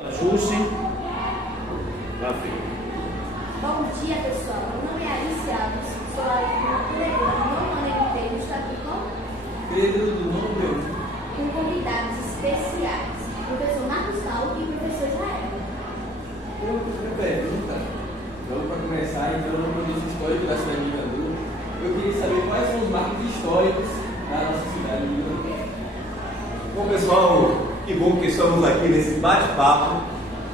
Ajuste. Bom dia, pessoal. Meu nome é Alice Alves, sou aluna do nono ano inteiro, estou aqui Pedro do nono com convidados especiais, professor Marcos Paulo e professor Israel. Uma pergunta. Vamos para começar, então, no contexto histórico da cidade de Igandu. Eu queria saber quais são os marcos históricos da nossa cidade de Igandu. Bom, pessoal, que bom que estamos aqui nesse bate-papo,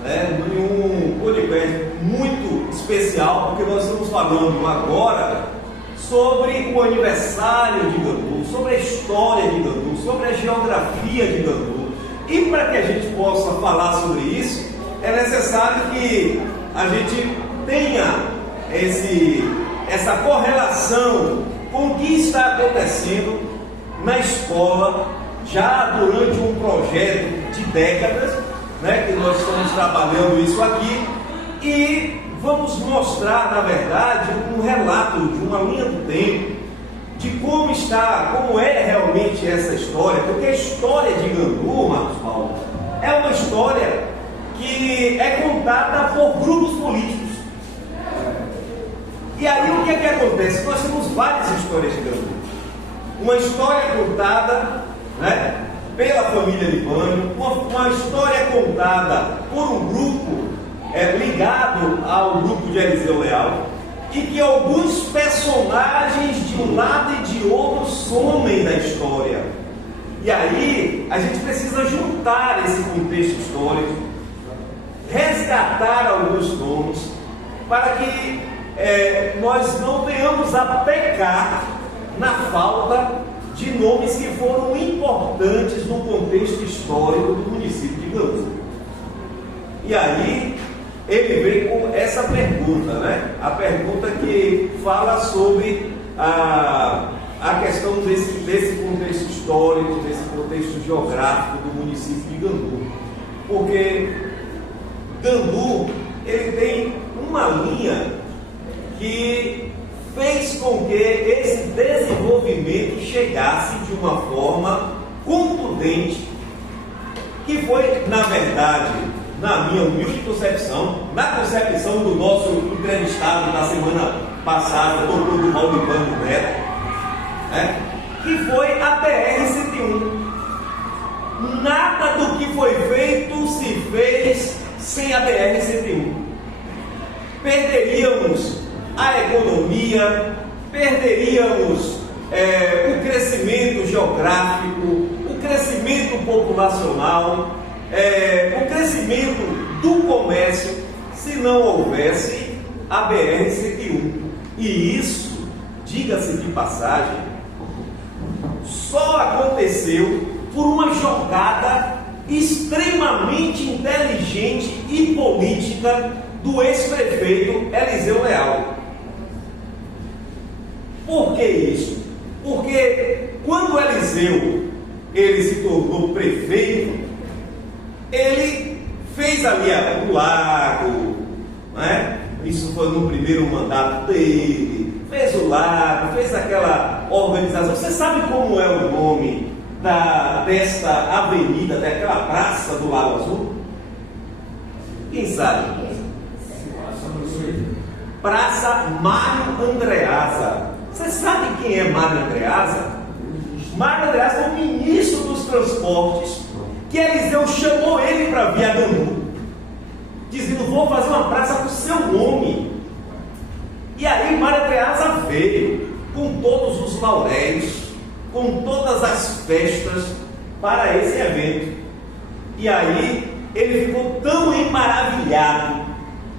né, em um podcast muito especial, porque nós estamos falando agora sobre o aniversário de Igandu, sobre a história de Igandu, sobre a geografia de Igandu. E para que a gente possa falar sobre isso, é necessário que a gente tenha essa correlação com o que está acontecendo na escola, já durante um projeto de décadas, né, que nós estamos trabalhando isso aqui, e vamos mostrar, na verdade, um relato de uma linha do tempo, de como é realmente essa história, porque a história de Igandu, Marcos Paulo, é uma história que é contada por grupos políticos. E aí o que é que acontece? Nós temos várias histórias de Igandu. Uma história contada, né, pela família Libânio, uma história contada por um grupo ligado ao grupo de Eliseu Leal, e que alguns personagens de um lado e de outro somem da história. E aí a gente precisa juntar esse contexto histórico, resgatar alguns nomes, para que nós não venhamos a pecar na falta de nomes que foram importantes no contexto histórico do município de Igandu. E aí ele vem com essa pergunta, né? A pergunta que fala sobre a questão desse contexto histórico, desse contexto geográfico do município de Igandu. Porque Igandu, ele tem uma linha que fez com que esse desenvolvimento chegasse de uma forma contundente, que foi, na verdade, na minha humilde concepção, na concepção do nosso entrevistado da semana passada, doutor Duvaldo Neto, né, que foi a BR-101. Nada do que foi feito se fez sem a BR-101. Perderíamos a economia, perderíamos o crescimento geográfico, o crescimento populacional, o crescimento do comércio, se não houvesse a BR-101. E isso, diga-se de passagem, só aconteceu por uma jogada extremamente inteligente e política do ex-prefeito Eliseu Leal. Por que isso? Porque quando o Eliseu ele se tornou prefeito, ele fez ali o lago, né? Isso foi no primeiro mandato dele, fez o lago, fez aquela organização. Você sabe como é o nome desta avenida, daquela praça do Lago Azul? Quem sabe? Praça Mário Andreasa. Você sabe quem é Mário Andreasa? Mário Andreasa é o ministro dos transportes, que Eliseu chamou ele para vir a Igandu, dizendo: vou fazer uma praça com o seu nome. E aí Mário Andreasa veio com todos os lauréis, com todas as festas para esse evento. E aí ele ficou tão maravilhado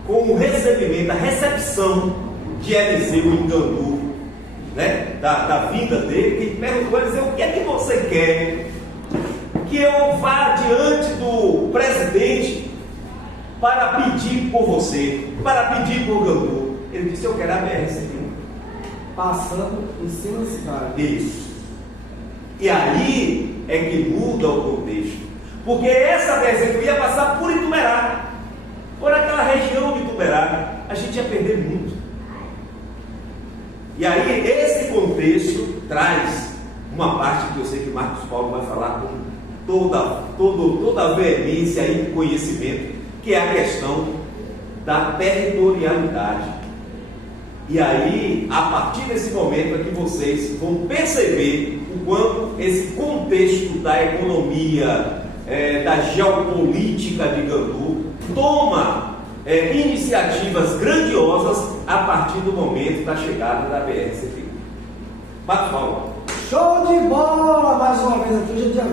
com o recebimento, a recepção de Eliseu em Igandu, né, da vinda dele, que perguntou a Eliseu: o que é que você quer que eu vá diante do presidente para pedir por você, para pedir por Igandu? Ele disse: eu quero a BR-101 Passando em cima da cidade. Isso. E aí é que muda o contexto, porque essa BR-101 ia passar por Ituberá, por aquela região de Ituberá. A gente ia perder muito. E aí esse contexto traz uma parte que eu sei que Marcos Paulo vai falar com toda a veemência e conhecimento, que é a questão da territorialidade. E aí, a partir desse momento é que vocês vão perceber o quanto esse contexto da economia, da geopolítica de Gandu, toma iniciativas grandiosas a partir do momento da chegada da BR-101. Bate palma. Show de bola! Mais uma vez aqui, hoje é dia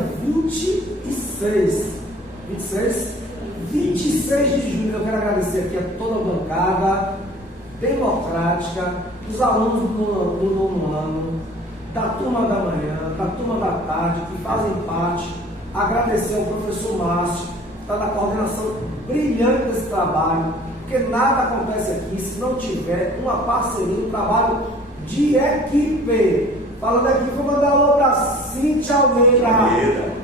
26 de junho. Eu quero agradecer aqui a toda a bancada democrática, os alunos do nono ano, da turma da manhã, da turma da tarde, que fazem parte. Agradecer ao professor Márcio, que está na coordenação brilhante desse trabalho, porque nada acontece aqui se não tiver uma parceria, um trabalho de equipe. Falando aqui, vou mandar alô para Cíntia Almeida,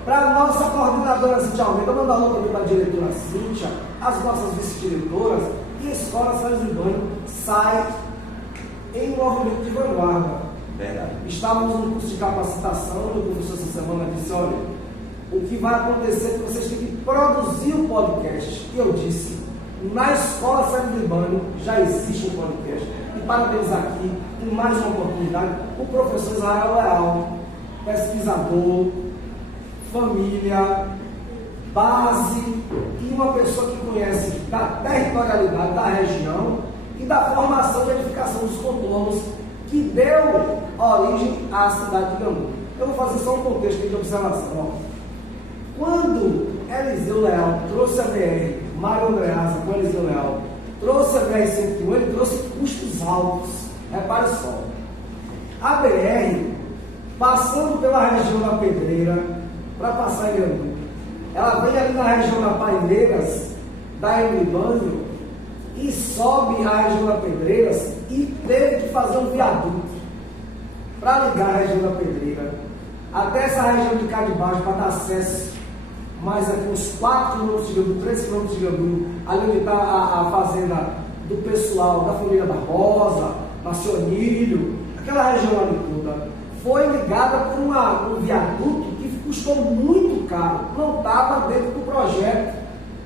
para a nossa coordenadora Cíntia Almeida, vou mandar alô também para a diretora Cíntia, as nossas vice-diretoras, e a Escola São Libânio sai em movimento de vanguarda. Verdade. Estávamos no curso de capacitação, e o professor essa semana disse, olha, o que vai acontecer é que vocês têm que produzir o podcast. E eu disse, na Escola São Libânio já existe um podcast. E parabenizar aqui, em mais uma oportunidade, o professor Israel Leal, pesquisador, família, base e uma pessoa que conhece da territorialidade da região e da formação de edificação dos contornos que deu origem à cidade de Gandu. Eu vou fazer só um contexto aqui de observação. Ó. Quando Eliseu Leal trouxe a BR, Mário Andreasa com Eliseu Leal, trouxe a BR-101, ele trouxe custos altos. Repare só. A BR, passando pela região da Pedreira, para passar em Gandu, ela vem ali na região da Paineiras, da Emibânio, e sobe a região da Pedreiras e teve que fazer um viaduto para ligar a região da Pedreira até essa região de cá de baixo para dar acesso mais aqui uns 4 km de Gandu, 3 km de Gandu, ali onde está a fazenda do pessoal da família Barbosa, Nacionilho, aquela região ali toda, foi ligada por um viaduto que custou muito caro, não estava dentro do projeto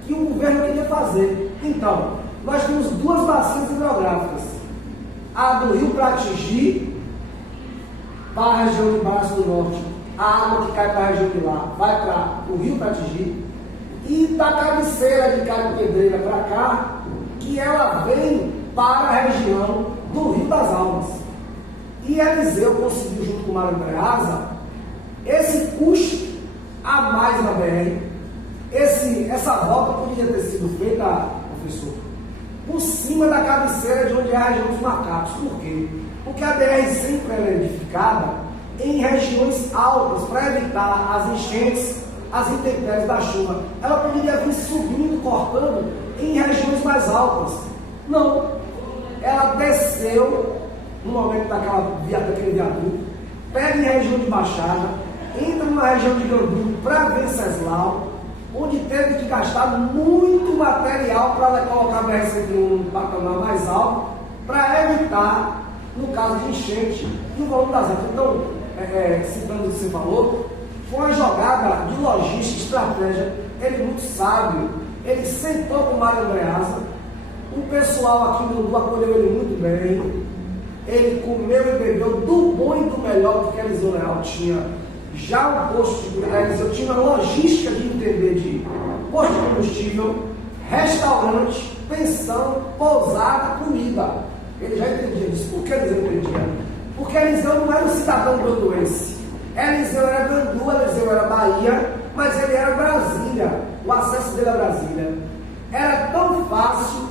que o governo queria fazer. Então, nós temos duas bacias hidrográficas, a do Rio Pratigi, para a região de Baixo do Norte, a água que cai para a região de lá vai para o Rio Pratigi, e da cabeceira de Caio Pedreira para cá, que ela vem para a região do Rio das Almas. E Eliseu conseguiu, junto com o Mário Andreasa, esse custo a mais na BR. Essa volta poderia ter sido feita, professor, por cima da cabeceira de onde é a região dos macacos. Por quê? Porque a BR sempre é edificada em regiões altas para evitar as enchentes, as intempéries da chuva. Ela poderia vir subindo, cortando em regiões mais altas. Não. Ela desceu no momento daquele viaduto, pega em região de Baixada, entra numa região de Gandu para Venceslau, onde teve que gastar muito material para colocar a BR-101 num patamar mais alto, para evitar, no caso de enchente, e o volume das águas. Então, citando o que você falou, foi uma jogada de logística, estratégia. Ele muito sábio, ele sentou com o Mário Andreasa, o pessoal aqui no Gandu acolheu ele muito bem, ele comeu e bebeu do bom e do melhor, porque Eliseu Leal tinha já um posto de Eliseu tinha uma logística de entender de posto de combustível, restaurante, pensão, pousada, comida. Ele já entendia disso. Por que Eliseu entendia? Porque Eliseu não era um cidadão ganduense. Eliseu era Gandu, Eliseu era Bahia, mas ele era Brasília. O acesso dele a Brasília era tão fácil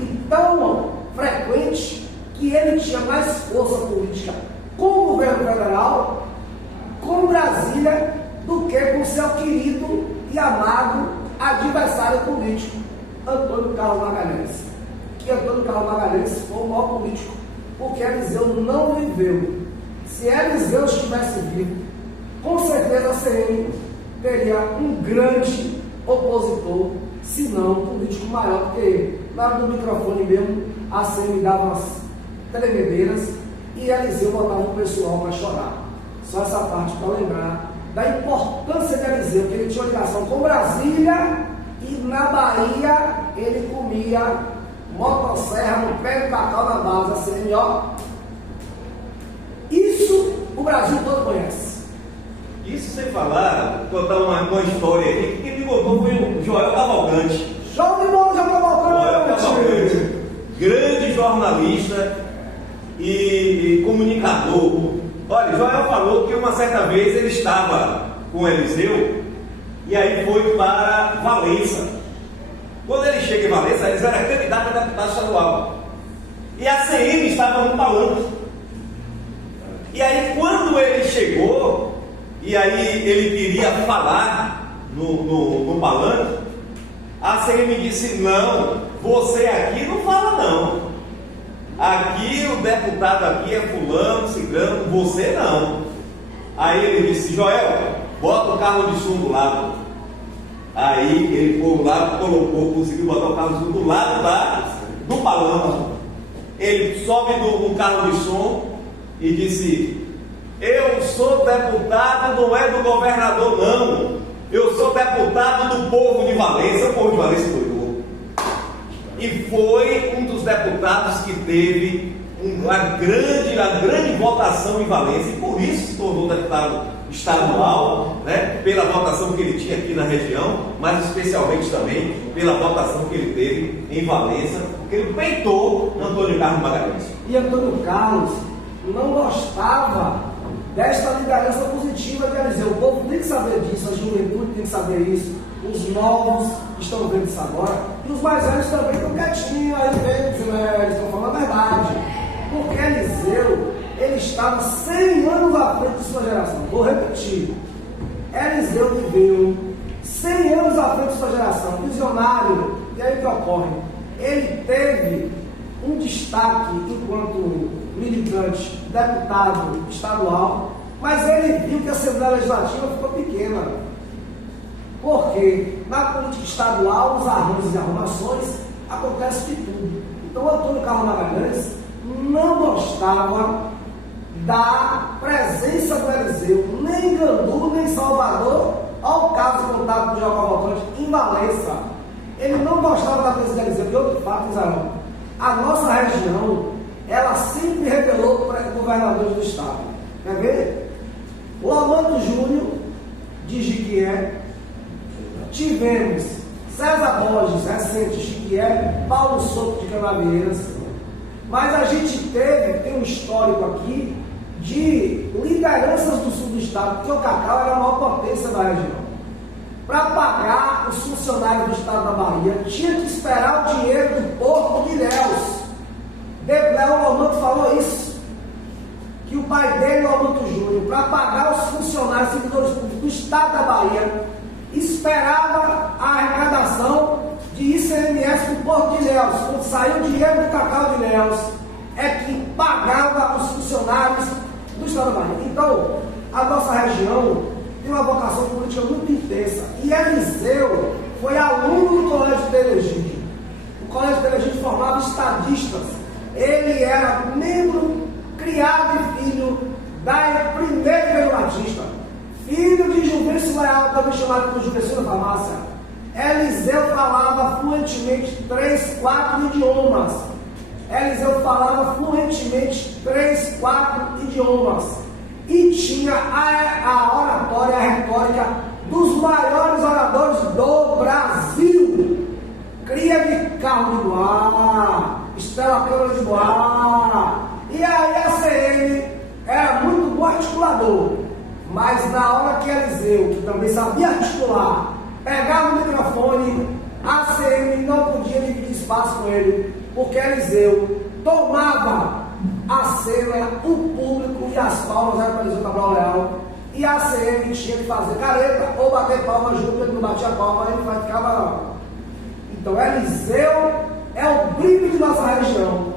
e tão frequente que ele tinha mais força política com o governo federal, com Brasília, do que com seu querido e amado adversário político, Antônio Carlos Magalhães. Que Antônio Carlos Magalhães foi o maior político, porque Eliseu não viveu. Se Eliseu estivesse vivo, com certeza a CM teria um grande opositor, se não um político maior, porque na hora do microfone mesmo, a CM dava umas tremedeiras e Eliseu botava o pessoal para chorar. Só essa parte para lembrar da importância de Eliseu, que ele tinha uma ligação com Brasília e na Bahia ele comia motosserra no pé de cacau na base, assim, ó. Isso o Brasil todo conhece. Isso sem falar, contar uma história aqui, que quem me contou foi o Joel Cavalcante. Show de bola, Joel Cavalcante, grande jornalista e comunicador. Olha, Joel falou que uma certa vez ele estava com Eliseu e aí foi para Valença. Quando ele chega em Valença, eles eram candidatos a deputado estadual. E a CM estava no palanque. E aí quando ele chegou, e aí ele queria falar no palanque, a CM disse: não, você aqui não fala não. Aqui o deputado aqui é fulano, ciclano, você não. Aí ele disse: Joel, bota o carro de som do lado. Aí ele foi do lado, conseguiu botar o carro de som do lado do palanque. Ele sobe no carro de som e disse: eu sou deputado, não é do governador não. Eu sou deputado do povo de Valença. O povo de Valença doidou. E foi um dos deputados que teve uma grande votação em Valença, e por isso se tornou deputado estadual, né, pela votação que ele tinha aqui na região, mas especialmente também pela votação que ele teve em Valença, porque ele peitou Antônio Carlos Magalhães. E Antônio Carlos não gostava desta liderança positiva de Eliseu. O povo tem que saber disso, a juventude tem que saber isso, os novos estão vendo isso agora, e os mais velhos também estão quietinhos, aí eles estão falando a verdade, porque Eliseu, ele estava 100 anos à frente de sua geração. Vou repetir, Eliseu viveu 100 anos à frente de sua geração, visionário. E aí o que ocorre? Ele teve um destaque enquanto militante, deputado estadual, mas ele viu que a Assembleia Legislativa ficou pequena. Porque na política estadual, os arranjos e arrumações acontece de tudo. Então, Antônio Carlos Magalhães não gostava da presença do Eliseu, nem em Gandu, nem em Salvador, ao caso contado por Joel Cavalcante, em Valença. Ele não gostava da presença do Eliseu. E outro fato, Israel, a nossa região, ela sempre revelou para os governadores do estado. Quer ver? O Armando Júnior, de Jiquié, tivemos César Borges, recente de Jiquié, Paulo Souto de Canavieiras, mas a gente tem um histórico aqui de lideranças do sul do estado, porque o cacau era a maior potência da região. Para pagar os funcionários do estado da Bahia, tinha que esperar o dinheiro do Porto de Ilhéus. O Armando falou isso, que o pai dele, o Armando Júnior, para pagar os funcionários servidores públicos do estado da Bahia, esperava a arrecadação de ICMS para o Porto de Ilhéus. Quando saiu o dinheiro do cacau de Ilhéus, é que pagava os funcionários do estado da Bahia. Então, a nossa região tem uma vocação política muito intensa. E Eliseu foi aluno do Colégio Telegídio. O Colégio Telegídio formava estadistas. Ele era membro, criado e filho da primeira Igreja Batista. Filho de Juvencio Leal, também chamado por Juvencio da Farmácia. Eliseu falava fluentemente 3, 4 idiomas. Eliseu falava fluentemente 3, 4 idiomas. E tinha a oratória, a retórica dos maiores oradores do Brasil. Cria de Carlos de Boá, Estela Câmara de Boá. E aí a CM era muito bom articulador. Mas na hora que Eliseu, que também sabia articular, pegava o microfone, a CM não podia dividir espaço com ele, porque Eliseu tomava a cena, o público e as palmas eram para Eliseu Cabral Leal, e a CM tinha que fazer careta ou bater palma junto, ele não batia palma, ele ficava. Então Eliseu é o brilho de nossa região,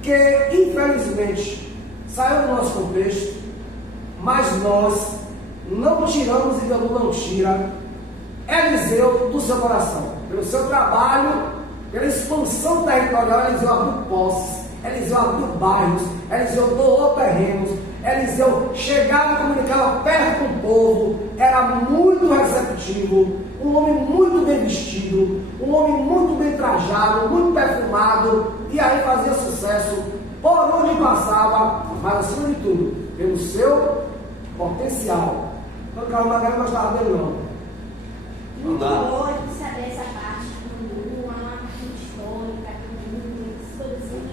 que infelizmente saiu do nosso contexto, mas nós não tiramos e Gandu não tira Eliseu do seu coração. Pelo seu trabalho, pela expansão territorial, Eliseu abriu posses, Eliseu abriu bairros, Eliseu doou terrenos, Eliseu chegava e comunicava perto com o povo, era muito receptivo, um homem muito bem vestido, um homem muito bem trajado, muito perfumado, e aí fazia sucesso por onde passava, mas acima de tudo, pelo seu potencial. Então, Carlos Magalhães não gostava dele, não. Muito bom de saber essa parte do uma parte histórica, essas coisas assim,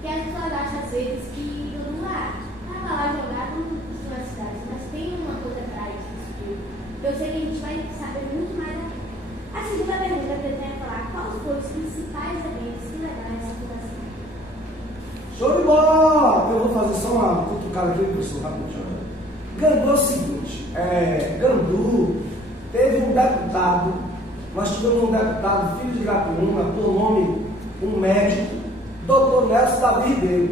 que a gente acha às vezes que todo mundo estava lá jogado nas universidades, mas tem uma coisa atrás disso tudo. Eu sei que a gente vai saber muito mais daqui. A segunda pergunta que eu tenho é falar: quais foram os principais eventos que levaram essa fundação? Show de bola! Eu vou fazer só uma cutucada aqui, professor, rapidinho. Gandu é o seguinte, Gandu teve um deputado, nós tivemos um deputado, filho de Irapuna, por nome, um médico, Dr. Nelson Davi Ribeiro.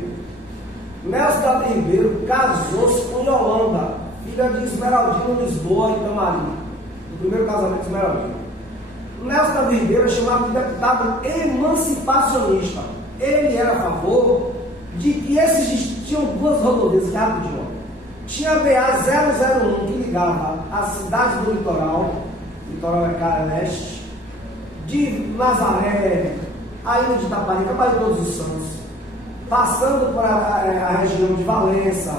Nelson Davi Ribeiro casou-se com Yolanda, filha de Esmeraldino Lisboa e Itamari, do primeiro casamento de Esmeraldino. Nelson Davi Ribeiro é chamado de deputado emancipacionista. Ele era a favor de que tinham duas rodovias, rapidinho. Tinha a BA-001 que ligava as cidades do litoral é Cara Leste, de Nazaré, a ilha de Itaparica, para Todos os Santos, passando para a região de Valença,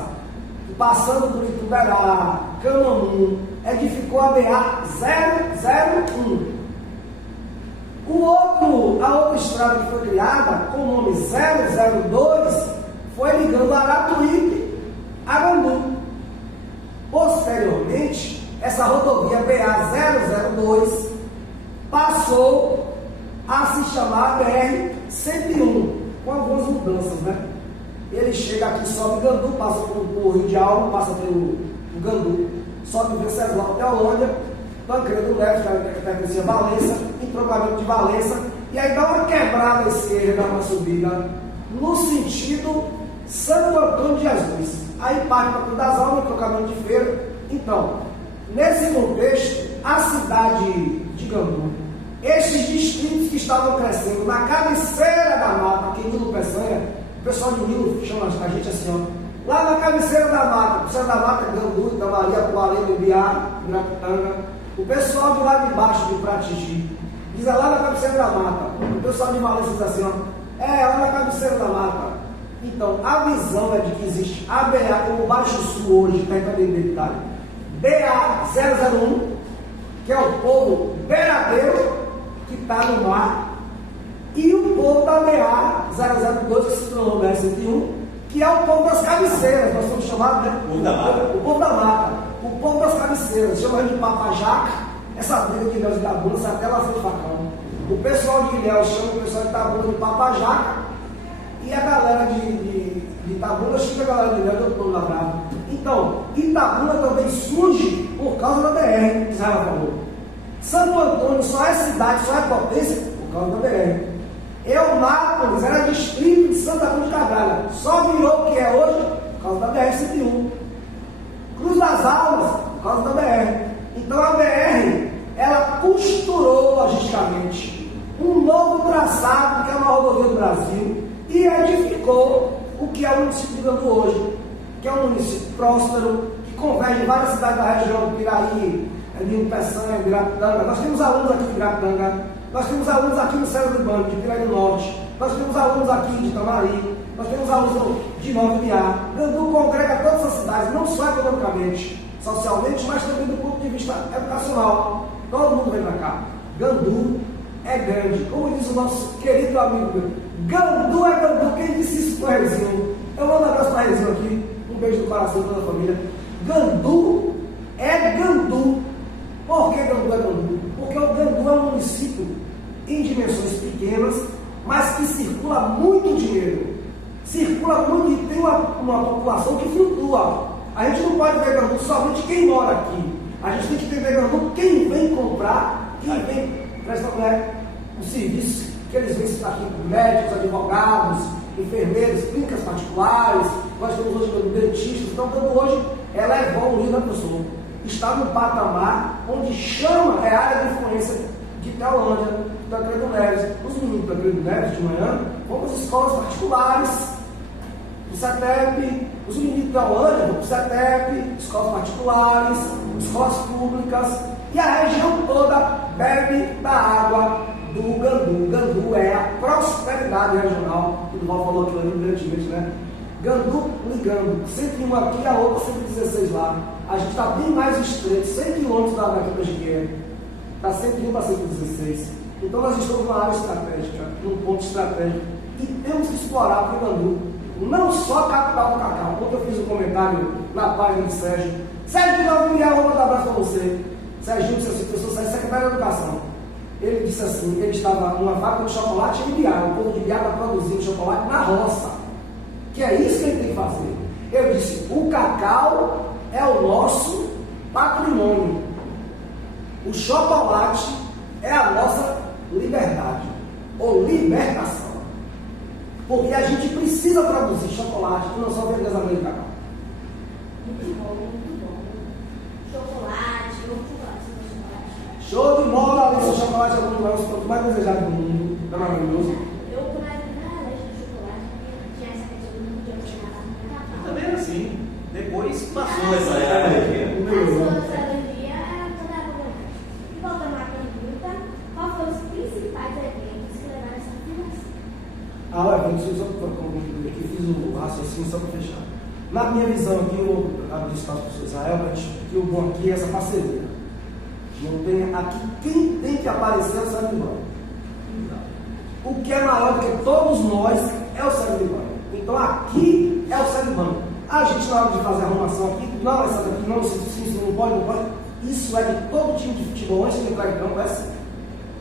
passando por Ituberá, Canamu, edificou a BA-001. A outra estrada que foi criada, com o nome 002, foi ligando Aratuípe a Gandu. Posteriormente, essa rodovia BA-002 passou a se chamar BR-101, com algumas mudanças, né? Ele chega aqui, sobe Gandu, passa por Rio de Alvo, passa pelo Gandu, sobe Venceslau até Holândia, Tancredo Neves, que pertencia a Valença, entroncamento de Valença, e aí dá uma quebrada à esquerda, uma subida, no sentido Santo Antônio de Jesus. Aí parte para Cruz das Almas, entroncamento de Feira. Então, nesse contexto, a cidade de Gandu, estes distritos que estavam crescendo na cabeceira da mata, aqui em Nilo Peçanha, o pessoal de Nilo chama a gente assim, ó, lá na cabeceira da mata, Gandu, Itamaria, Puaré, Biá, Ibirapitanga, o pessoal de lá de baixo de Pratigi, diz lá na cabeceira da mata, o pessoal de Valença diz assim, ó, lá na cabeceira da mata. Então, a visão é de que existe a BA, como o Baixo Sul hoje, está em identidade, BA-001, que é o povo beiradeiro, que está no mar, e o povo da BA-002, que se tornou BR-101, que é o povo das cabeceiras, nós somos chamados, né? O povo da mata, o povo das cabeceiras, chama de Papajaca, essa briga de Ilhéus e Itabuna, sai até lá frente do Facão. O pessoal de Ilhéus chama o pessoal de Itabuna de Papajaca, e a galera de Itabuna chama a galera de Ilhéus do Plano Lavrado. Então, Itabuna também surge por causa da BR, que Israel falou. Santo Antônio só é cidade, só é potência por causa da BR. Eunápolis era distrito de Santa Cruz de Carvalho, só virou o que é hoje por causa da BR-101. Cruz das Almas, por causa da BR. Então a BR, ela costurou logisticamente um novo traçado, que é uma rodovia do Brasil, e edificou o que é o município de Gandu hoje, que é um município próspero, que converge várias cidades da região do Piraí, de Peçanha, de Ibirapitanga. Nós temos alunos aqui de Ibirapitanga, nós temos alunos aqui no Céu do Banco, de Piraí do Norte, nós temos alunos aqui de Itamari, nós temos alunos de Nova Biá. Gandu congrega todas as cidades, não só economicamente, socialmente, mas também do ponto de vista educacional. Todo mundo vem para cá. Gandu é grande. Como diz o nosso querido amigo, Gandu é Gandu. Quem disse isso para o Rezinho? Eu mando um abraço para o Rezinho aqui. Um beijo no coração de toda a família. Gandu é Gandu. Por que Gandu é Gandu? Porque o Gandu é um município em dimensões pequenas, mas que circula muito dinheiro. Circula muito e tem uma população que flutua. A gente não pode ver Gandu somente quem mora aqui. A gente tem que ver Gandu quem vem comprar, quem vem prestar o serviço que eles vêm citar aqui, médicos, advogados, enfermeiros, clínicas particulares. Nós temos hoje dentistas. Então, Gandu hoje ela é evoluindo a pessoa. Está no patamar onde chama, é a área de influência de Teolândia, de Tancredo Neves. Os meninos de Tancredo Neves de manhã vão para as escolas particulares, do CETEP, Os meninos da Uânia vão para o CETEP, escolas particulares, escolas públicas, e a região toda bebe da água do Gandu. Gandu é a prosperidade regional, que o Val falou aquilo ali brilhantemente, né? Gandu ligando, 101 aqui, a outra 116 lá. A gente está bem mais estreito, 100 quilômetros da Canjiqueira. Está 101 para 116. Então nós estamos numa área estratégica, num ponto estratégico. E temos que explorar para o Gandu, não só a capital do cacau. Ontem eu fiz um comentário na página de Sérgio. Sérgio, não vou enviar uma da abraço para você. Sérgio disse assim, professor Sérgio, secretário de Educação. Ele disse assim, ele estava numa fábrica de chocolate em Ibiá. O povo de Ibiá está produzindo chocolate na roça. Que é isso que ele tem que fazer. Eu disse, o cacau é o nosso patrimônio. O chocolate é a nossa liberdade, ou libertação. Porque a gente precisa produzir chocolate e não só vender de cacau. Muito bom, muito bom. Chocolate, Show de bola, Alice. Chocolate é um dos produtos mais desejados do mundo. É maravilhoso. Eu comecei na leite de chocolate, porque tinha essa questão de não podia cozinhar no cacau. Também era assim. Depois passou essa era. A sua alegria era toda a vontade. E voltando à pergunta, qual foram os principais eventos que levaram essa afirmação? O evento, só para concluir aqui, fiz o raciocínio só para fechar. Na minha visão aqui, eu abri espaço para o professor Israel, que o bom aqui é essa parceria. Não tem, aqui quem tem que aparecer é o Célio de Banho. O que é maior do que todos nós é o Célio de Banho. Então aqui é o Célio de Banho. A gente, na hora de fazer a arrumação aqui, não, essa daqui não, isso não pode, não pode. Isso é de todo time de futebol, antes de entrar em campo, é assim.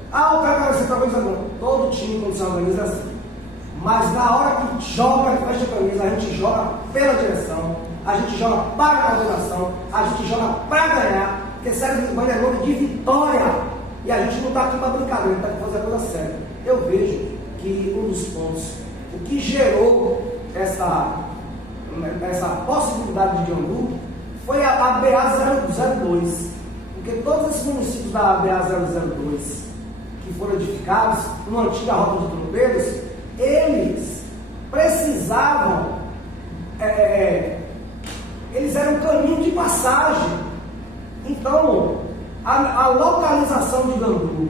O cara vai ser talvez agora. Todo time, quando se organiza, é assim. Mas na hora que joga, que fecha a camisa, a gente joga pela direção, a gente joga para a coordenação, a gente joga para ganhar, porque Célio de Banho é nome de vitória. E a gente não está aqui para brincadeira, está aqui para fazer a coisa séria. Eu vejo que um dos pontos, o que gerou essa possibilidade de Gandu foi a BA-002, porque todos esses municípios da BA-002 que foram edificados numa antiga rota de tropeiros, eles precisavam, eles eram um caminho de passagem. Então, a localização de Gandu,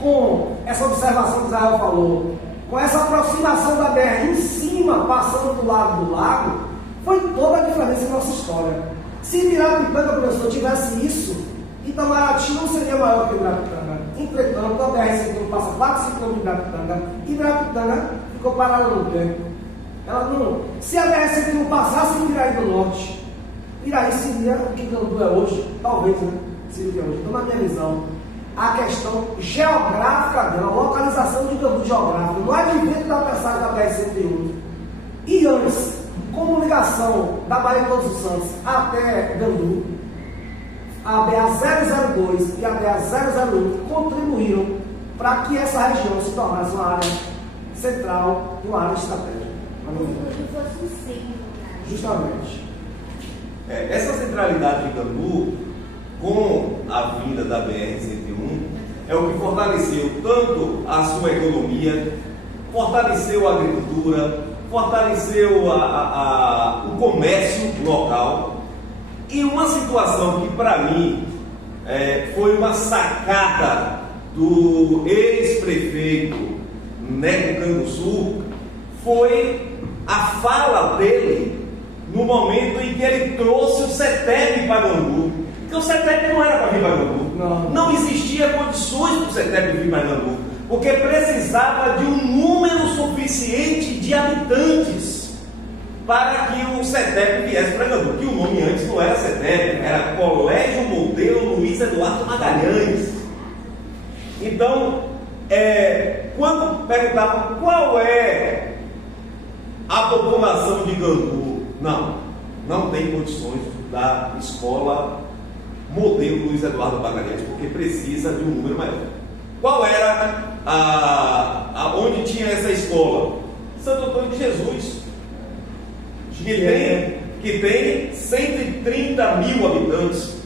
com essa observação que Israel falou, com essa aproximação da BR em cima, passando do lago, foi toda a diferença em nossa história. Se Ibirapitanga, professor, tivesse isso, Itamaraty não seria maior que Ibirapitanga. Entretanto, a BR-101 passa 4, 5 km de Ibirapitanga. Ibirapitanga ficou parada no tempo. Ela não. Se a BR-101 passasse em Piraí do Norte, Piraí seria o que Gandu é hoje, talvez, né? Seria o que é hoje. Então, na minha visão, a questão geográfica dela, a localização de Gandu geográfica, no advento da passagem da BR-101, e antes, como ligação da Bahia de Todos os Santos até Gandu, a BA-002 e a BA-001 contribuíram para que essa região se tornasse uma área central e uma área estratégica. Fosse um centro, né? Justamente. Essa centralidade de Gandu, com a vinda da BR-101, é o que fortaleceu tanto a sua economia, fortaleceu a agricultura, fortaleceu o comércio local. E uma situação que, para mim, foi uma sacada do ex-prefeito Neco Canguçu, foi a fala dele no momento em que ele trouxe o CETEP para Gandu. Porque o CETEP não era para vir para Gandu. Não existia condições para o CETEP vir para Gandu, porque precisava de um número suficiente de habitantes para que o CETEP viesse para Gandu, que o nome antes não era CETEP, era Colégio Modelo Luiz Eduardo Magalhães. Então, quando perguntavam qual é a população de Gandu, não tem condições da escola Modelo Luiz Eduardo Magalhães, porque precisa de um número maior. Qual era onde tinha essa escola? Santo Antônio de Jesus, que tem 130 mil habitantes.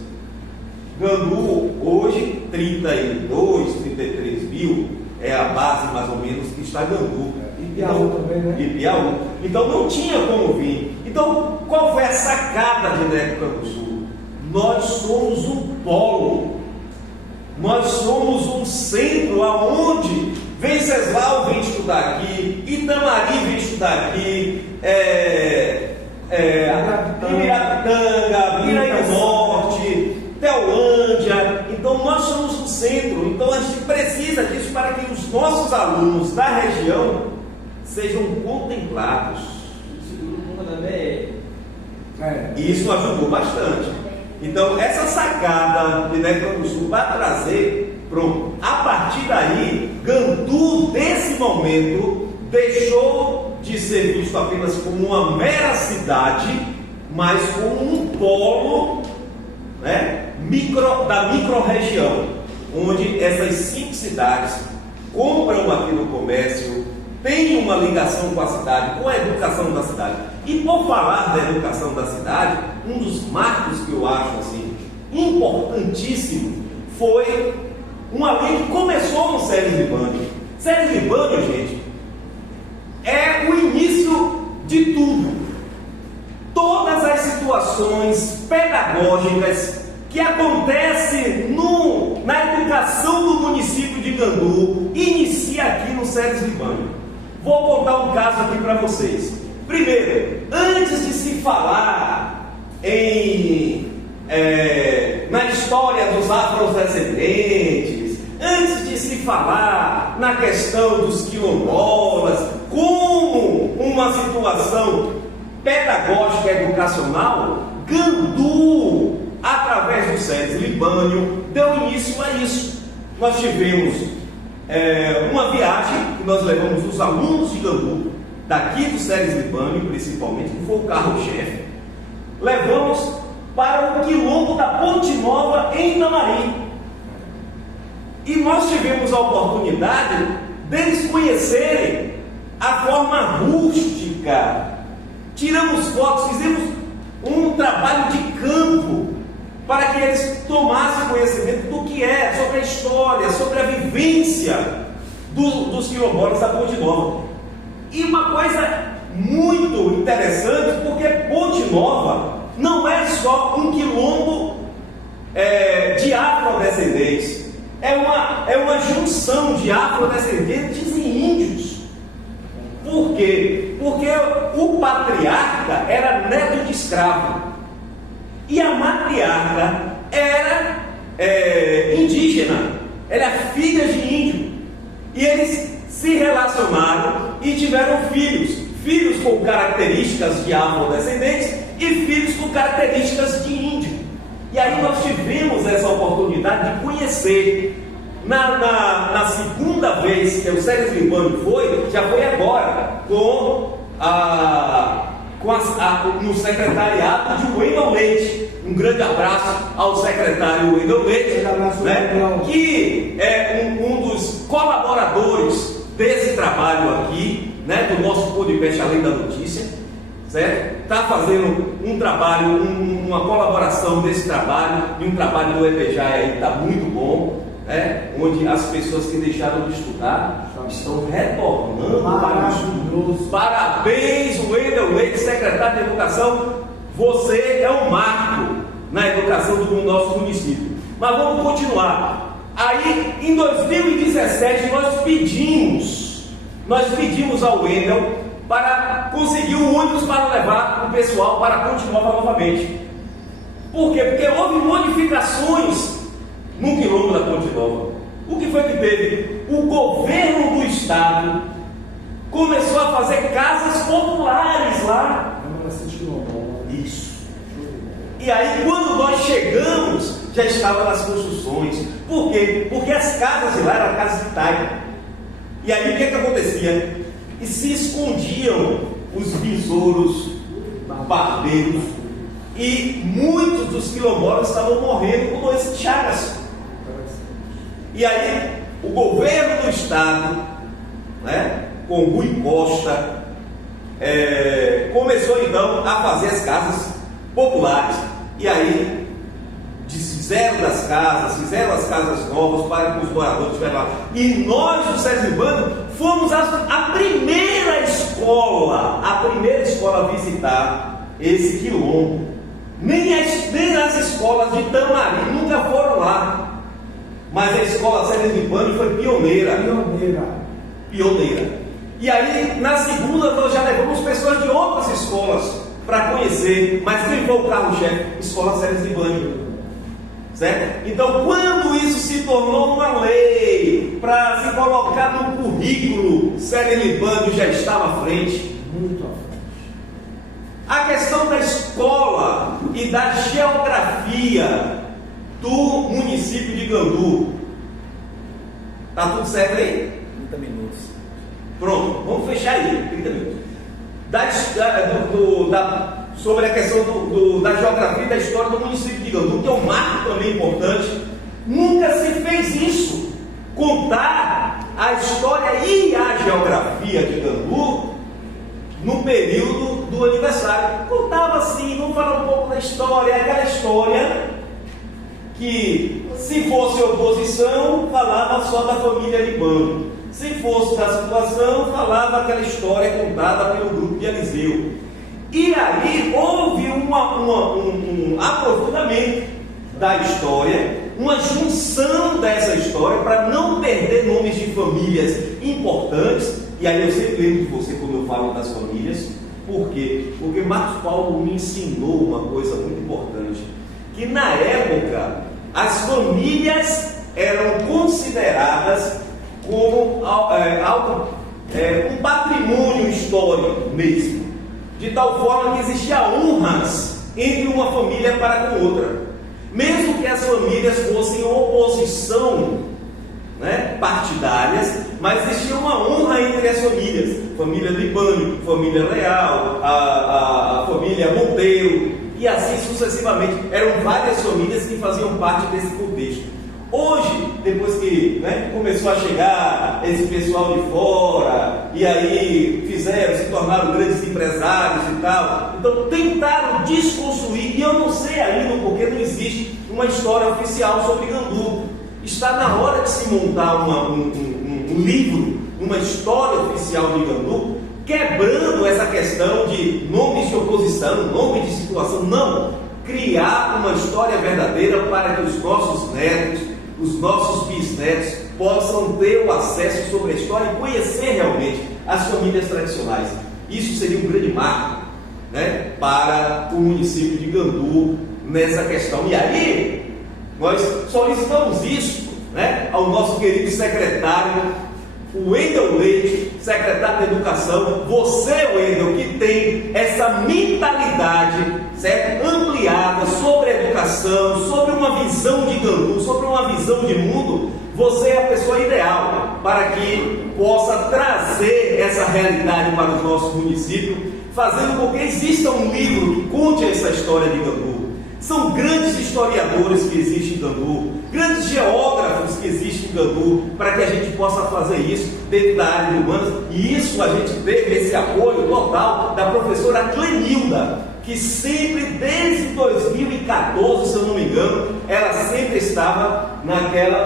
Gandu, hoje, 32, 33 mil é a base mais ou menos que está em Gandu. Piauí também, né? E Piauí. Então não tinha como vir. Então, qual foi a sacada de Neco Canguçu? Nós somos um polo. Nós somos um centro aonde Venceslau vem estudar aqui, Itamari vem estudar aqui, Ibirapitanga, Piraí do Norte, Teolândia. Então nós somos um centro. Então a gente precisa disso para que os nossos alunos da região sejam contemplados. E isso ajudou bastante. Então essa sacada de Neco Canguçu vai trazer, pronto. A partir daí, Gandu desse momento deixou de ser visto apenas como uma mera cidade, mas como um polo, né, da micro-região, onde essas 5 cidades compram aqui no comércio, têm uma ligação com a cidade, com a educação da cidade. E por falar da educação da cidade, um dos marcos que eu acho assim importantíssimo foi uma lei que começou no Ceres Libânio. Ceres Libânio, gente, é o início de tudo. Todas as situações pedagógicas que acontecem na educação do município de Gandu inicia aqui no Ceres Libânio. Vou contar um caso aqui para vocês. Primeiro, antes de se falar na história dos afrodescendentes, antes de se falar na questão dos quilombolas, como uma situação pedagógica e educacional, Gandu, através do Ceres Libânio, deu início a isso. Nós tivemos uma viagem que nós levamos os alunos de Gandu, daqui do Ceres Libânio principalmente, que foi o carro-chefe, levamos para o quilombo da Ponte Nova em Itamari. E nós tivemos a oportunidade deles conhecerem a forma rústica. Tiramos fotos, fizemos um trabalho de campo para que eles tomassem conhecimento do que é, sobre a história, sobre a vivência dos quilombolas da Ponte Nova. E uma coisa muito interessante, porque Ponte Nova não é só um quilombo de afrodescendentes, é uma junção de afrodescendentes e índios. Por quê? Porque o patriarca era neto de escravo e a matriarca era indígena, era filha de índio, e eles se relacionaram e tiveram filhos com características de afrodescendentes e filhos com características de índio. E aí nós tivemos essa oportunidade de conhecer. Na segunda vez que o Ceres Libânio já foi agora, no secretariado de Wendel Leite. Um grande abraço ao secretário Wendel Leite, né, que é um dos colaboradores desse trabalho aqui, né, do nosso podcast Além da Notícia, certo? Está fazendo um trabalho, uma colaboração desse trabalho, e um trabalho do EPEJAI aí está muito bom, né, onde as pessoas que deixaram de estudar estão retornando para o estudo. Parabéns, Wendel Leite, secretário de Educação, você é um marco na educação do nosso município. Mas vamos continuar. Aí, em 2017, nós pedimos ao Wendel para conseguir o ônibus para levar o pessoal para a Ponte Nova novamente. Por quê? Porque houve modificações no quilombo da Ponte Nova. O que foi que teve? O governo do estado começou a fazer casas populares lá. Isso. E aí, quando nós chegamos, já estava nas construções. Por quê? Porque as casas de lá eram casas de taipa. E aí o que acontecia? E se escondiam os besouros, barbeiros, e muitos dos quilombolas estavam morrendo com doença de Chagas. E aí o governo do estado, né, com Rui Costa, começou então a fazer as casas populares. E aí desfizeram das casas, fizeram as casas novas para que os moradores tivessem lá. E nós do Ceres Libânio fomos a primeira a primeira escola a visitar esse quilombo. Nem as escolas de Tamari nunca foram lá. Mas a escola Ceres Libânio foi pioneira. E aí, na segunda, nós já levamos pessoas de outras escolas para conhecer. Mas quem foi o carro-chefe? Escola Ceres Libânio. Certo? Então, quando isso se tornou uma lei para se colocar no currículo, Ceres Libânio já estava à frente. Muito à frente. A questão da escola e da geografia do município de Gandu. Tá tudo certo aí? 30 minutos. Pronto, vamos fechar aí, 30 minutos. Sobre a questão da geografia e da história do município de Gandu, que é um marco também importante. Nunca se fez isso, contar a história e a geografia de Gandu no período do aniversário. Contava assim, vamos falar um pouco da história, aquela história que, se fosse oposição, falava só da família Libânio. Se fosse da situação, falava aquela história contada pelo grupo de Eliseu. E aí houve um aprofundamento da história, uma junção dessa história para não perder nomes de famílias importantes. E aí eu sempre lembro de você quando eu falo das famílias. Por quê? Porque Marcos Paulo me ensinou uma coisa muito importante, que na época as famílias eram consideradas como um patrimônio histórico mesmo, de tal forma que existia honras entre uma família para com outra, mesmo que as famílias fossem oposição, né, partidárias, mas existia uma honra entre as famílias, família Libânio, família Leal, a família Monteiro, e assim sucessivamente. Eram várias famílias que faziam parte desse contexto. Hoje, depois que, né, começou a chegar esse pessoal de fora, e aí se tornaram grandes empresários e tal, então tentaram desconstruir, e eu não sei ainda porque não existe uma história oficial sobre Gandu. Está na hora de se montar um livro, uma história oficial de Gandu, quebrando essa questão de nomes de oposição, nomes de situação. Não, criar uma história verdadeira para que os nossos netos, os nossos bisnetos possam ter o acesso sobre a história e conhecer realmente as famílias tradicionais. Isso seria um grande marco, né, para o município de Gandu nessa questão. E aí nós solicitamos isso, né, ao nosso querido secretário, o Wendel Leite, secretário de Educação. Você, Wendel, que tem essa mentalidade, certo, ampliada sobre a educação, sobre uma visão de Gandu, sobre uma visão de mundo, você é a pessoa ideal para que possa trazer essa realidade para o nosso município, fazendo com que exista um livro que conte essa história de Gandu. São grandes historiadores que existem em Gandu, grandes geógrafos que existem em Gandu, para que a gente possa fazer isso dentro da área de humanas. E isso a gente teve esse apoio total da professora Clenilda, que sempre, desde 2014, se eu não me engano, ela sempre estava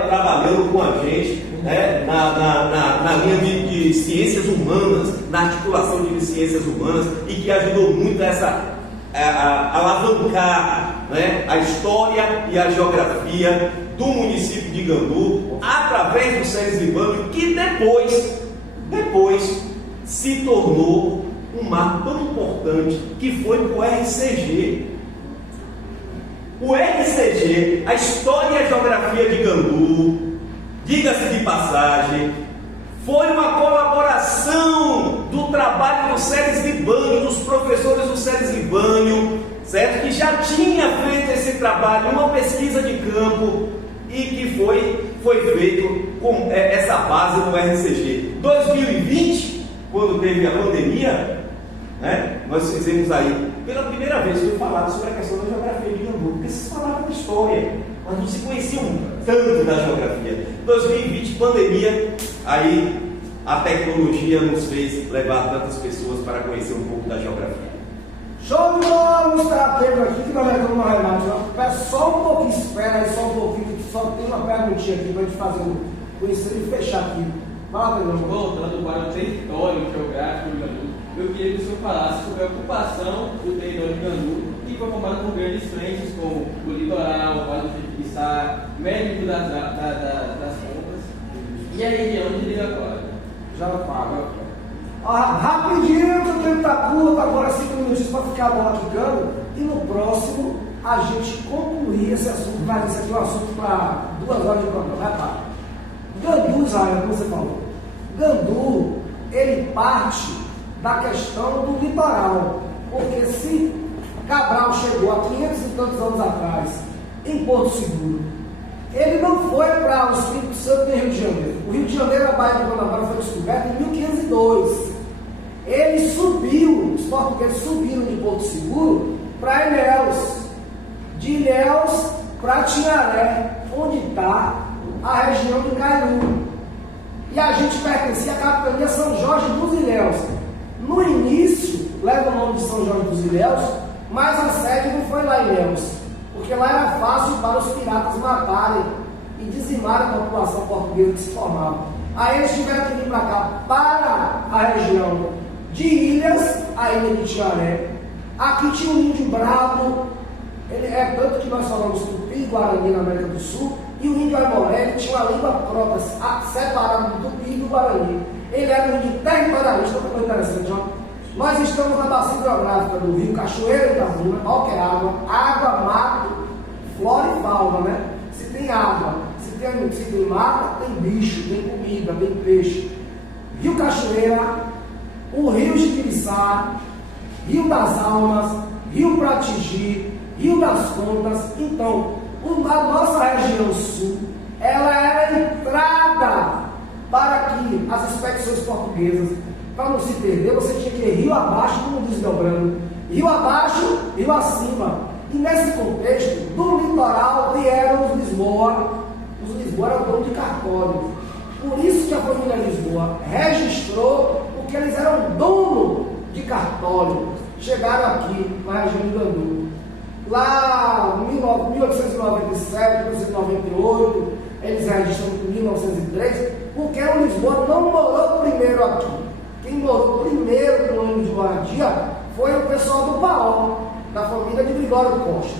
trabalhando com a gente, né, na linha de ciências humanas, na articulação de ciências humanas, e que ajudou muito a alavancar, né, a história e a geografia do município de Gandu, através do Ceres Libânio, que depois se tornou um marco tão importante, que foi o RCG. O RCG, a história e a geografia de Gandu, diga-se de passagem, foi uma colaboração do trabalho do Ceres Libânio, dos professores do Ceres Libânio, certo? Que já tinha feito esse trabalho, uma pesquisa de campo, e que foi feito com essa base do RCG. 2020, quando teve a pandemia, né, nós fizemos aí, pela primeira vez, foi falado sobre a questão da geografia de Gandu, porque se falava da história, mas não se conheciam tanto da geografia. 2020, pandemia, aí a tecnologia nos fez levar tantas pessoas para conhecer um pouco da geografia. Show de bola, um estratégia aqui que nós já estamos no remate. Só um pouquinho, espera aí, só um pouquinho, que só tem uma perguntinha aqui para a gente fazer conhecer e fechar aqui. Fala, Pedro. Voltando para o território geográfico de Gandu. ocupação do território de Gandu, que foi formado por grandes frentes como o Litoral, o Vale do Piquiçá, Médico das Pontas e a região de Liraguara. Já paga. Rapidinho, que o tempo está curto, agora 5 minutos para ficar a bola quicando. E no próximo a gente concluir esse assunto. Mas isso aqui é um assunto para 2 horas de programa. Vai para Gandu, Israel, como você falou. Gandu, ele parte da questão do litoral. Porque se Cabral chegou há 500 e tantos anos atrás em Porto Seguro, ele não foi para o Espírito Santo nem Rio de Janeiro. O Rio de Janeiro, a Baía de Guanabara, foi descoberta em 1502. Ele subiu, os portugueses subiram de Porto Seguro para Ilhéus. De Ilhéus para Tinharé, onde está a região do Cairu. E a gente pertencia à capitania São Jorge dos Ilhéus. No início, leva o nome de São Jorge dos Ilhéus, mas a sede não foi lá em Ilhéus, porque lá era fácil para os piratas matarem e dizimarem a população portuguesa que se formava. Aí eles tiveram que vir para cá, para a região de Ilhas, a ilha de Tinharé. Aqui tinha um índio bravo, ele é tanto que nós falamos Tupi e Guarani na América do Sul, e o índio Aimoré, ele tinha uma língua própria, separada do Tupi e do Guarani. Ele era um índio territorialista, outra coisa interessante, ó. Nós estamos na bacia hidrográfica do rio Cachoeira de Itabuna, olha que é água, mato, flora e fauna, né? Se tem água, se tem mata, tem bicho, tem comida, tem peixe. Rio Cachoeira, o rio Jiquiriçá, Rio das Almas, Rio Pratigi, Rio das Contas. Então, a nossa região sul, ela era a entrada para que as expedições portuguesas, para não se perder, você tinha que ir rio abaixo, como diz Delbrando, rio abaixo, rio acima. E nesse contexto, do litoral vieram os Lisboa. Os Lisboa eram donos de cartórios. Por isso que a família Lisboa registrou, porque eles eram donos de cartório. Chegaram aqui na região de Gandu. Lá em 1897, 1898, eles registram em 1903, porque o Lisboa não morou primeiro aqui. Quem morou primeiro no ano de moradia foi o pessoal do Paó, da família de Gregório Costa.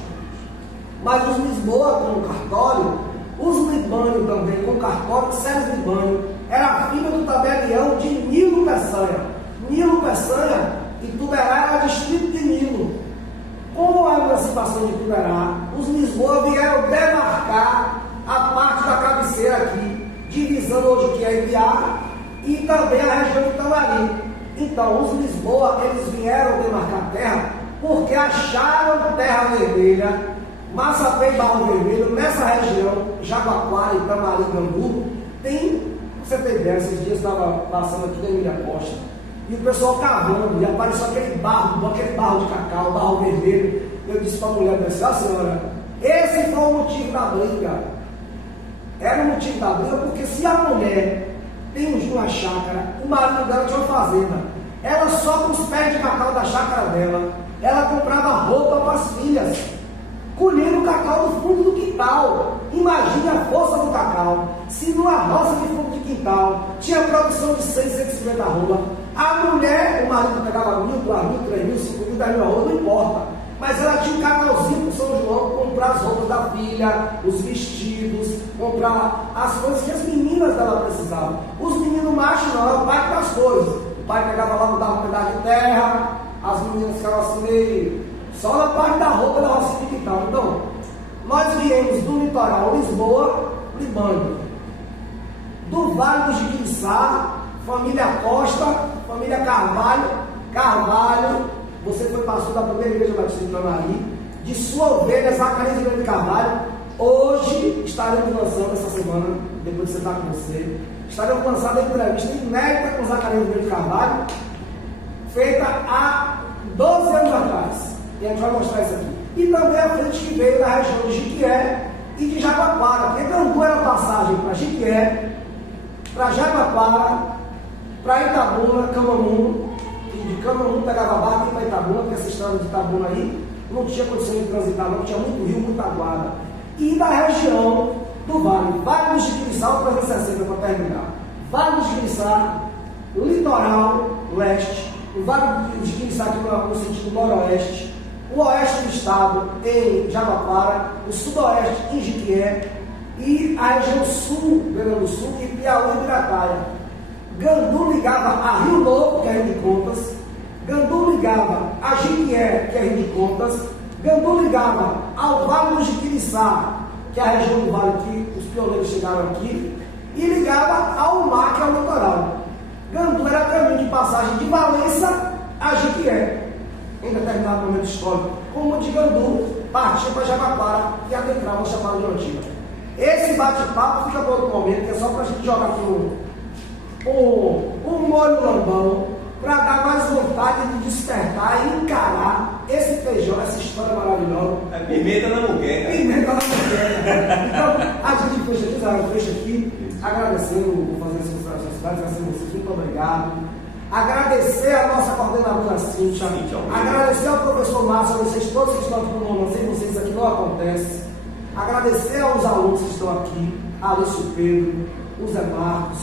Mas os Lisboa com o cartório, os Libânio também com o cartório, Sérgio Libânio era filho do tabelião de Nilo Peçanha. Nilo Peçanha, Ituberá era distrito de Nilo. Com a emancipação de Ituberá, os Lisboa vieram demarcar a parte da cabeceira aqui, divisando hoje que é Ibiá e também a região de Itamari. Então, os Lisboa, eles vieram demarcar terra porque acharam terra vermelha, Massapé e Barro Vermelho, nessa região, Jabaquara, Itamari, Gandu, tem, você tem ideia, esses dias estava passando aqui na Emília Costa, e o pessoal cavando, e apareceu aquele barro de cacau, barro vermelho. Eu disse para a mulher, eu disse, ó senhora, esse foi o motivo da briga. Era o motivo da briga, porque se a mulher tem uma chácara, o marido dela tinha uma fazenda, ela só com os pés de cacau da chácara dela, ela comprava roupa para as filhas, colhendo o cacau do fundo do quintal. Imagine a força do cacau. Se numa roça de fundo de quintal tinha produção de 100, 150 rolas, a mulher, o marido pegava 1.000, 2.000, 3.000, 5.000, 10.000 rolas, não importa. Mas ela tinha um cacauzinho para São João, comprar as roupas da filha, os vestidos, comprar as coisas que as meninas dela precisavam. Os meninos machos não, era o pai das coisas. O pai pegava lá, dava um pedaço de terra, as meninas ficavam assim meio só na parte da roupa da roça de quintal. Então, nós viemos do litoral Lisboa, Libânio, do Vale do Jiquiriçá, família Costa, família Carvalho, você foi pastor da primeira igreja batista de Itamari, de sua ovelha, Zacarias de Carvalho. Hoje estaremos lançando essa semana, depois de sentar com você, estaremos lançando a entrevista inédita com Zacarias de Carvalho, feita há 12 anos atrás. E a gente vai mostrar isso aqui. E também a frente que veio da região de Jiquié e de Jabaquara, porque Gandu era passagem para Jiquié, para Jabaquara, para Itabuna, Camamu, e de Camamu pegava a barca para Itabuna, porque essa estrada de Itabuna aí não tinha condição de transitar, não tinha muito rio, muita guarda. E da região do Vale do Jiquiriçá, o 360 para terminar. Vale do Jiquiriçá, litoral leste, o Vale de Quiriçá aqui no sentido noroeste, o oeste do estado em Jabaquara, o sudoeste em Jiquié e a região sul, Rio Grande do Sul, e Piauí e Pirataia. Gandu ligava a Rio Novo, que é Rio de Contas, Gandu ligava a Jiquié, que é Rio de Contas, Gandu ligava ao Vale do Jiquiriçá, que é a região do vale que os pioneiros chegaram aqui, e ligava ao mar, que é o litoral. Gandu era caminho de passagem de Valença a Jiquié, em determinado momento histórico, como de Gandu partia para Jabaquara e adentrava o Chapada Diamantina. Esse bate-papo fica para outro momento, que é só para a gente jogar aqui um molho lambão, para dar mais vontade de despertar e encarar esse feijão, essa história maravilhosa. É pimenta na moqueca. Pimenta na moqueca. Então, a gente fecha aqui, agradecendo, vou fazer as considerações finais, agradecendo vocês, muito obrigado. Agradecer a nossa coordenadora Cíntia, agradecer ao professor Márcio, a vocês todos que estão aqui no nome, sem vocês isso aqui não acontece. Agradecer aos alunos que estão aqui, a Alício Pedro, o Zé Marcos,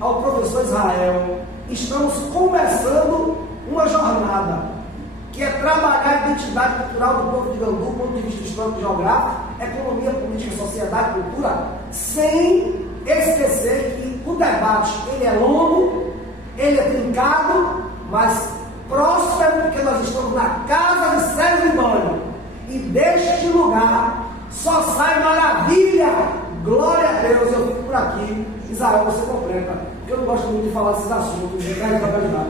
ao professor Israel. Estamos começando uma jornada que é trabalhar a identidade cultural do povo de Gandu, do ponto de vista histórico e geográfico, economia, política, sociedade, cultura, sem esquecer que o debate ele é longo, ele é trincado, mas próspero, porque nós estamos na casa de Sérgio Libânio, e deste lugar só sai maravilha. Glória a Deus. Eu fico por aqui. Israel, você completa, porque eu não gosto muito de falar desses assuntos, de cara para ajudar.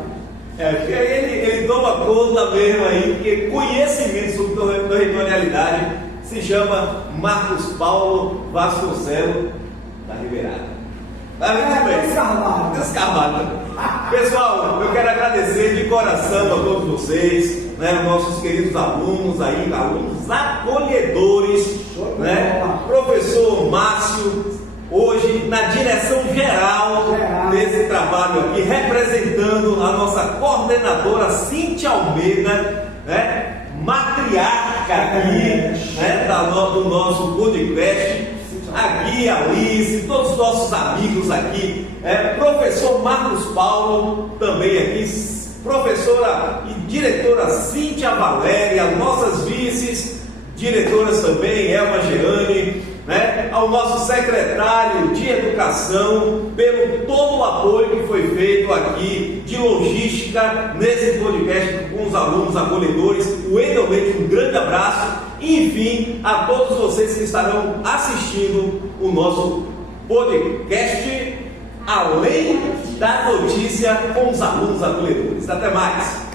Porque ele toma conta mesmo aí, porque conhecimento sobre territorialidade se chama Marcos Paulo Vasconcelos da Ribeirada. Descarmado. Pessoal, eu quero agradecer de coração a todos vocês, né, nossos queridos alunos aí, alunos acolhedores, né? Professor Márcio, hoje na direção geral desse trabalho aqui, representando a nossa coordenadora Cíntia Almeida, né? Matriarca aqui, né? Do nosso podcast. Aqui, Alice, todos os nossos amigos aqui, professor Marcos Paulo, também aqui, professora e diretora Cíntia Valéria, nossas vices, diretoras também, Elma Geane, né, ao nosso secretário de Educação, pelo todo o apoio que foi feito aqui de logística nesse podcast com os alunos acolhedores. O Wendel Leite, um grande abraço. E, enfim, a todos vocês que estarão assistindo o nosso podcast Além da Notícia com os alunos acolhedores. Até mais!